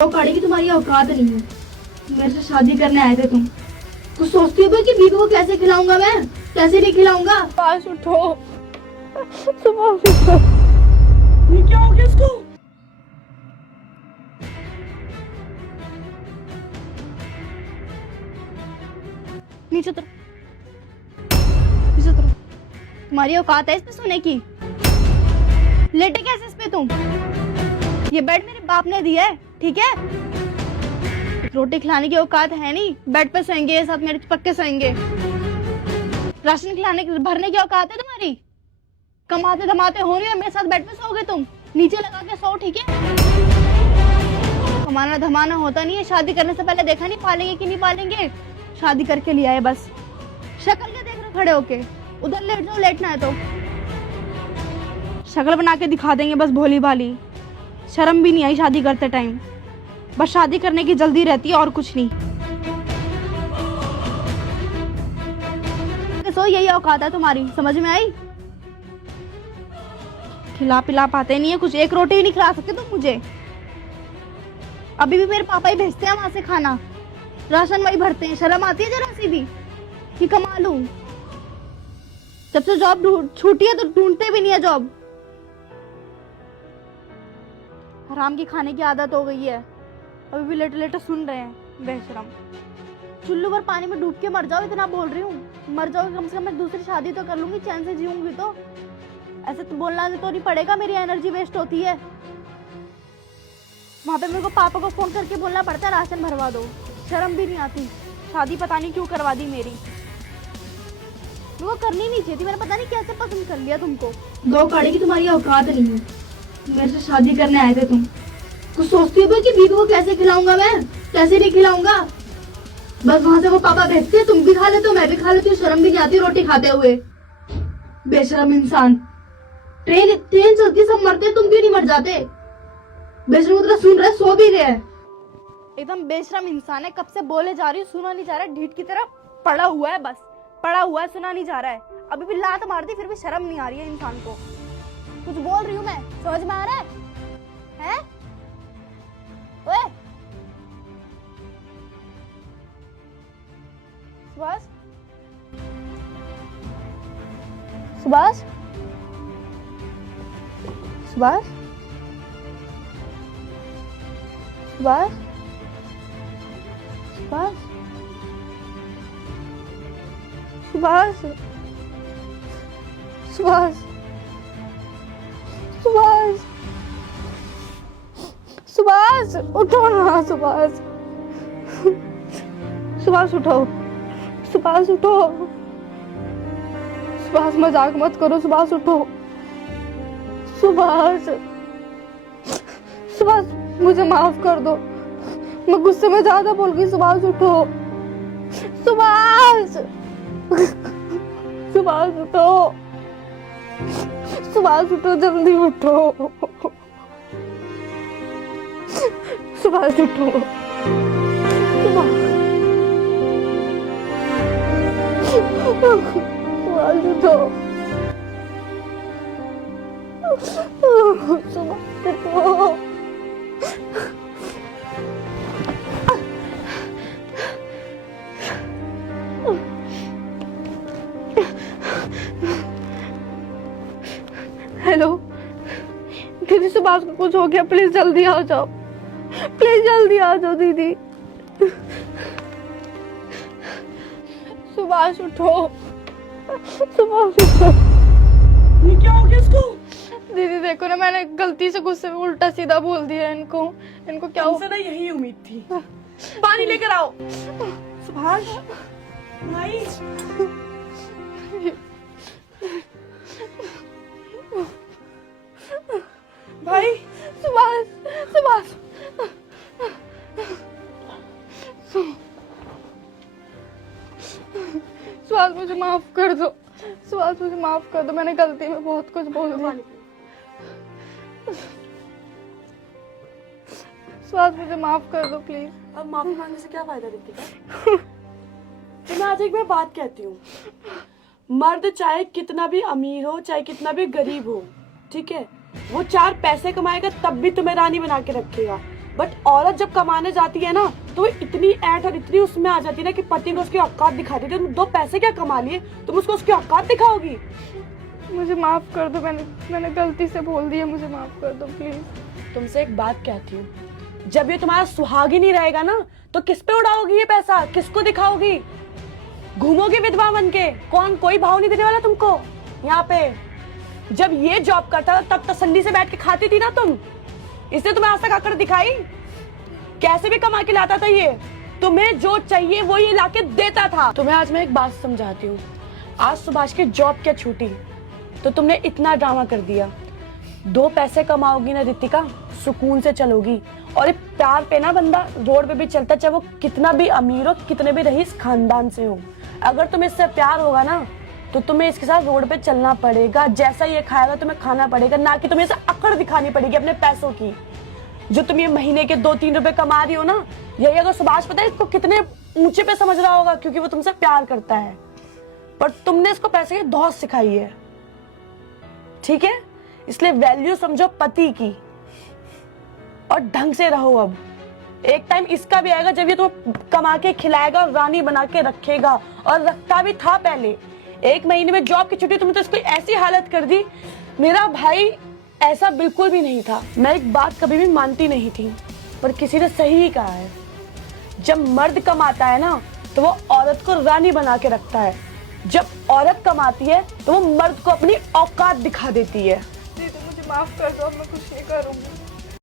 तो कड़ी की तुम्हारी औकात नहीं है। मेरे से शादी करने आए थे तुम। कुछ सोचती हो कि बीवी को कैसे खिलाऊंगा मैं, कैसे नहीं खिलाऊंगा। पास उठो, सुबह उठो। ये क्या हो गया इसको? नीचे उतरो, नीचे उतरो। तुम्हारी औकात है इसमें सोने की? लेटे कैसे इस पे तुम? ये बेड मेरे बाप ने दिया है, ठीक है? रोटी खिलाने की औकात है नहीं, बेड पे सोएंगे ये साथ मेरे पक्के सोएंगे। राशन खिलाने की भरने की औकात है तुम्हारी? कमाते धमाते हो रही हो, मेरे साथ बेड पे सोओगे तुम? नीचे लगा के सो, ठीक है? कमाना धमाना होता नहीं है। शादी करने से पहले देखा नहीं पालेंगे कि नहीं पालेंगे, शादी करके लिया है बस। शक्ल क्या देख रहे खड़े होके? उधर लेट जाओ, लेटना है तो। शक्ल बना के दिखा देंगे बस भोली भाली। शर्म भी नहीं आई शादी करते टाइम। बस शादी करने की जल्दी रहती है और कुछ नहीं। सो यही औकात है तुम्हारी, समझ में आई? खिला पिला पाते नहीं है कुछ, एक रोटी ही नहीं खिला सकते तुम मुझे। अभी भी मेरे पापा ही भेजते हैं वहां से खाना, राशन वही भरते हैं। शर्म आती है जरा सी भी कि कमा लूं? जब से जॉब छूटी है तो ढूंढते भी नहीं है जॉब। हराम की खाने की आदत हो गई है। अभी भी लेटे लेटे सुन रहे हैं बेशरम। चुल्लू भर पानी में डूब के मर जाओ, इतना बोल रही हूँ। मर जाओ कम से कम, मैं दूसरी शादी तो कर लूंगी, चैन से जीऊंगी। तो ऐसे तो बोलना तो नहीं पड़ेगा, मेरी एनर्जी वेस्ट होती है। वहां पे मेरे को पापा को फोन करके बोलना पड़ता है राशन भरवा दो। शर्म भी नहीं आती। शादी पता नहीं क्यों करवा दी मेरी। मेरे को करनी नहीं चाहिए थी, मैंने पता नहीं कैसे पसंद कर लिया तुमको। दो कड़ी की तुम्हारी औकात नहीं है। मेरे से शादी करने आए थे तुम। कुछ सोचती हो कि बीवी को कैसे खिलाऊंगा मैं, कैसे नहीं खिलाऊंगा। बस वहां से वो पापा भेजते हैं, तुम भी खा लेते हो, मैं भी खा लेती हूँ। शर्म भी नहीं आती रोटी खाते हुए। बेशरम इंसान। ट्रेन ट्रेन चलती सब मरते, तुम क्यों नहीं मर जाते? बेशरम उतना सुन रहे, सो भी रहे। एकदम बेशरम इंसान है, कब से बोले जा रही हूँ, सुना नहीं जा रहा है। ढीठ की तरह पड़ा हुआ है, बस पड़ा हुआ है, सुना नहीं जा रहा है। अभी भी लात मारती फिर भी शर्म नहीं आ रही है इंसान को। कुछ बोल रही हूँ मैं, समझ में आ रहा है? ओए सुभाष, सुभाष, सुभाष, सुभाष, सुभाष, सुभाष, सुभाष, सुभाष, उठो ना सुभाष। सुभाष उठो, सुभाष उठो, सुभाष मजाक मत करो। सुभाष उठो, सुभाष, सुभाष मुझे माफ कर दो, मैं गुस्से में ज्यादा बोल गई। सुभाष उठो, सुभाष, सुभाष उठो, सुभाष उठो, जल्दी उठो, सुभाष उठो, सुभाष, सुभाष उठो, सुभाष उठो। हेलो दीदी, सुभाष को कुछ हो गया, प्लीज जल्दी आ जाओ, प्लीज जल्दी आ जाओ दीदी। सुभाष उठो, सुभाष उठो। ये क्या हो गया इसको? दीदी देखो ना, मैंने गलती से गुस्से में उल्टा सीधा बोल दिया इनको। इनको क्या हो? तुमसे ना यही उम्मीद थी। पानी लेकर आओ। सुभाष भाई, भाई, सुभाष, सुभाष, सुभाष मुझे माफ कर दो। सुभाष मुझे माफ कर दो, मैंने गलती में बहुत कुछ बोल दिया। सुभाष मुझे माफ कर दो प्लीज। अब माफी मांगने से क्या फायदा रितिका? तो मैं आज एक बार बात कहती हूँ, मर्द चाहे कितना भी अमीर हो, चाहे कितना भी गरीब हो, ठीक है, वो 4 पैसे कमाएगा तब भी तुम्हें रानी बना के रखेगा। बट औरत जब कमाने जाती है ना तो वो इतनी ऐठ और इतनी उसमें आ जाती है ना कि पति को उसकी औकात दिखाती है। तुम 2 पैसे क्या कमा लिए, तुम उसको उसकी औकात दिखाओगी? मुझे माफ कर दो, मैंने गलती से बोल दिया, मुझे माफ कर दो प्लीज। तुमसे एक बात कहती हूँ, जब ये तुम्हारा सुहाग ही नहीं रहेगा ना तो किस पे उड़ाओगी ये पैसा, किसको दिखाओगी? घूमोगे विधवा बन के, कौन कोई भाव नहीं देने वाला तुमको यहाँ पे। जब ये जॉब करता था तब तसल्ली से बैठ के खाती थी ना तुम, इसने तुम्हें आज तक आकर दिखाई? कैसे भी कमा के लाता था ये, तुम्हें जो चाहिए वो ये लाके देता था। तुम्हें आज मैं एक बात समझाती हूँ। आज सुभाष की जॉब क्या छूटी तो तुमने इतना ड्रामा कर दिया। 2 पैसे कमाओगी ना रितिका, सुकून से चलोगी। और ये प्यार पे ना बंदा रोड पे भी चलता, चाहे वो कितना भी अमीर हो, कितने भी रईस खानदान से हो। अगर तुम्हें इससे प्यार होगा ना तो तुम्हें इसके साथ रोड पे चलना पड़ेगा। जैसा ये खाएगा तुम्हें खाना पड़ेगा, ना कि तुम्हें इसे अकड़ दिखानी पड़ेगी अपने पैसों की। जो तुम ये महीने के 2-3 रुपए कमा रही हो ना, यही अगर सुभाष पता है इसको कितने ऊंचे पे समझ रहा होगा, क्योंकि वो तुमसे प्यार करता है। पर तुमने इसको पैसे की धौस सिखाई है, ठीक है? इसलिए वैल्यू समझो पति की और ढंग से रहो। अब एक टाइम इसका भी आएगा जब ये तुम्हें कमा के खिलाएगा और रानी बना के रखेगा, और रखता भी था पहले। 1 महीने में जॉब की छुट्टी तुमने तो इसको ऐसी हालत कर दी। मेरा भाई ऐसा बिल्कुल भी नहीं था। मैं एक बात कभी भी मानती नहीं थी, पर किसी ने सही ही कहा है, जब मर्द कमाता है ना तो वो औरत को रानी बना के रखता है। जब औरत कमाती है तो वो मर्द को अपनी औकात दिखा देती है। दीदी मुझे माफ कर दो, अब मैं कुछ नहीं करूंगी।